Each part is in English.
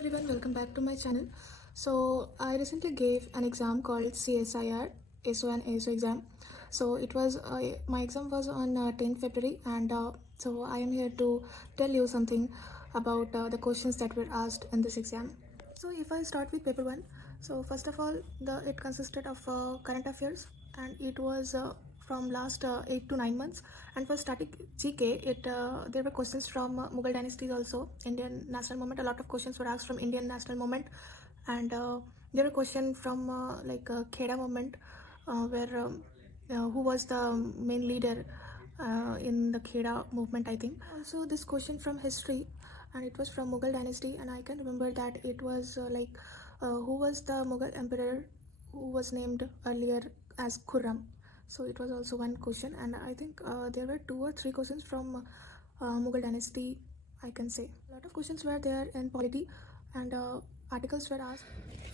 everyone, welcome back to my channel. So I recently gave an exam called CSIR ASO and ASO exam. So it was my exam was on 10th February, and so I am here to tell you something about the questions that were asked in this exam. So if I start with paper 1, so first of all it consisted of current affairs, and it was from last 8 to 9 months. And for static GK, there were questions from Mughal dynasties, also Indian national movement. A lot of questions were asked from Indian national movement, and there were questions from Kheda movement, where who was the main leader in the Kheda movement, I think. Also this question from history, and it was from Mughal dynasty, and I can remember that it was who was the Mughal emperor who was named earlier as Khurram. So it was also one question, and I think there were 2 or 3 questions from Mughal dynasty, I can say. A lot of questions were there in polity, and articles were asked.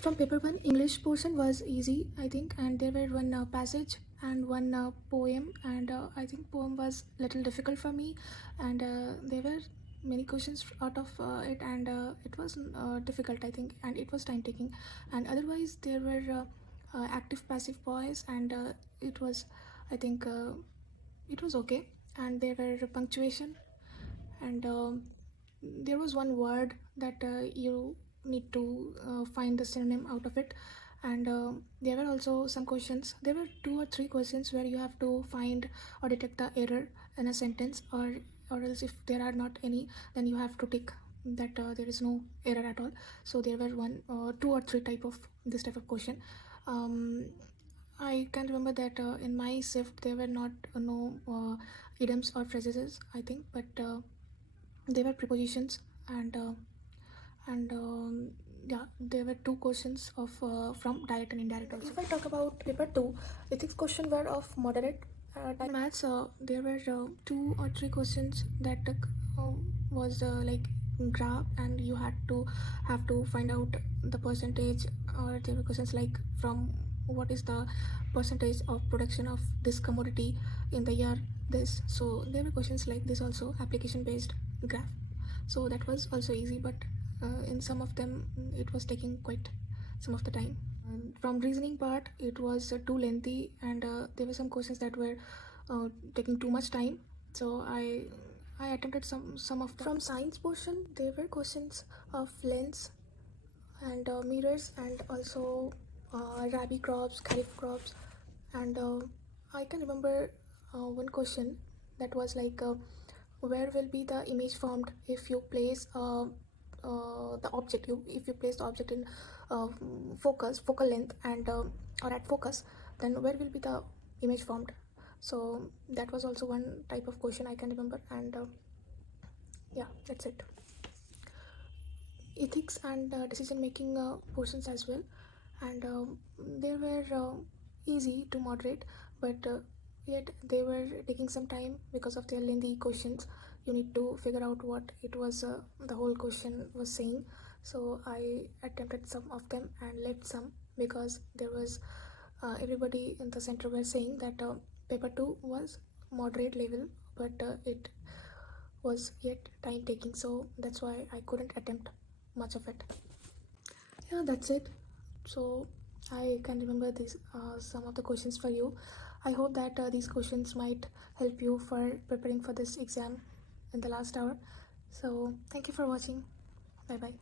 From paper 1, English portion was easy, I think, and there were one passage and one poem, and I think poem was little difficult for me, and there were many questions out of it, and it was difficult, I think, and it was time taking. And otherwise there were active passive voice, and it was, I think, it was okay. And there were punctuation, and there was one word that you need to find the synonym out of it. And there were also some questions, there were 2 or 3 questions where you have to find or detect the error in a sentence, or else if there are not any, then you have to tick that there is no error at all. So there were 2 or 3 type of this type of question. I can remember that in my shift there were not no idioms or phrases, I think, but they were prepositions, and yeah, there were 2 questions of from direct and indirect also. If I talk about paper 2, ethics question were of moderate type. Maths, there were 2 or 3 questions that was like graph, and you have to find out the percentage, or there were questions like from what is the percentage of production of this commodity in the year this. So there were questions like this also, application based graph. So that was also easy, but in some of them it was taking quite some of the time. From reasoning part, it was too lengthy, and there were some questions that were taking too much time, so I attempted some of them. From science portion, there were questions of lens and mirrors, and also rabi crops, kharif crops, and I can remember one question that was like where will be the image formed if you place the object, if you place the object in focal length, and or at focus, then where will be the image formed. So that was also one type of question I can remember, and yeah, that's it. Ethics and decision making portions as well, and they were easy to moderate, but yet they were taking some time because of their lengthy questions. You need to figure out what it was the whole question was saying. So I attempted some of them and left some, because there was everybody in the center were saying that paper 2 was moderate level, but it was yet time taking, so that's why I couldn't attempt much of it. Yeah, that's it. So I can remember these some of the questions for you. I hope that these questions might help you for preparing for this exam in the last hour. So thank you for watching. Bye bye.